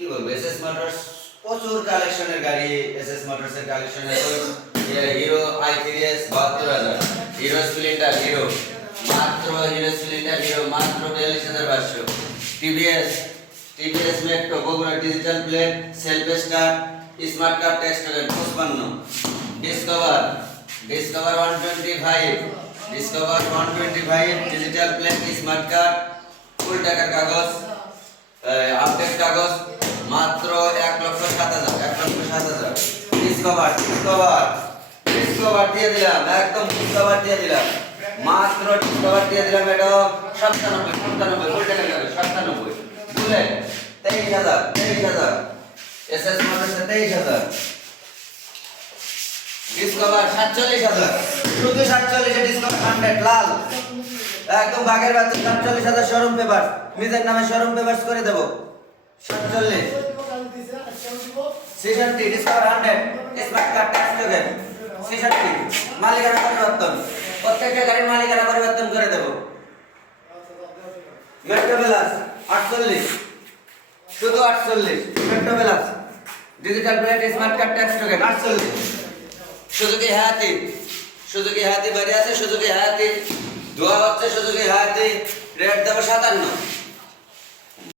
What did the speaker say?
কি বলবো, SS motors প্রচুর কালেকশনের গাড়ি। এসএস মোটরস এর কালেকশন আছে hero i3s 72,000, hero Splendor hero মাত্র, হিরো স্প্লেন্ডার হিরো মাত্র 42,500, TVS metro Bogura digital plate self start smart card tax token 55, discover 125 digital plate smart card full টাকার কাগজ আপডেট কাগজ মাত্র 1,07,000 ডিসকভার দিয়ে দিলাম, একদম ডিসকভার দিয়ে দিলাম, মাত্র ডিসকভার দিয়ে দিলাম। এটা 97 ফুল টাকার কাগজ 97 বুঝলেন। 23,000 এসএস মোটরস 23,000 ডিসকভার 47,000, শুধু 47 ডিসকভার 100 লাল একদম বাগের বাচ্চা 47,000 শোরুম পেপার, নিজের নামে শোরুম পেপারস করে দেব। 47 66 discover 100 smart card tax token 66 মালিকানা পরিবর্তন, প্রত্যেকটা গাড়ির মালিকানা পরিবর্তন করে দেব। মেট্রো প্লাস 48, শুধু 48 metro plus digital plate smart card tax token 48। Suzuki হায়াতি বাড়ি আছে, সুজুকি হায়াতি ধোয়া হচ্ছে, সুজুকি হায়াতি রেট দেবো 57।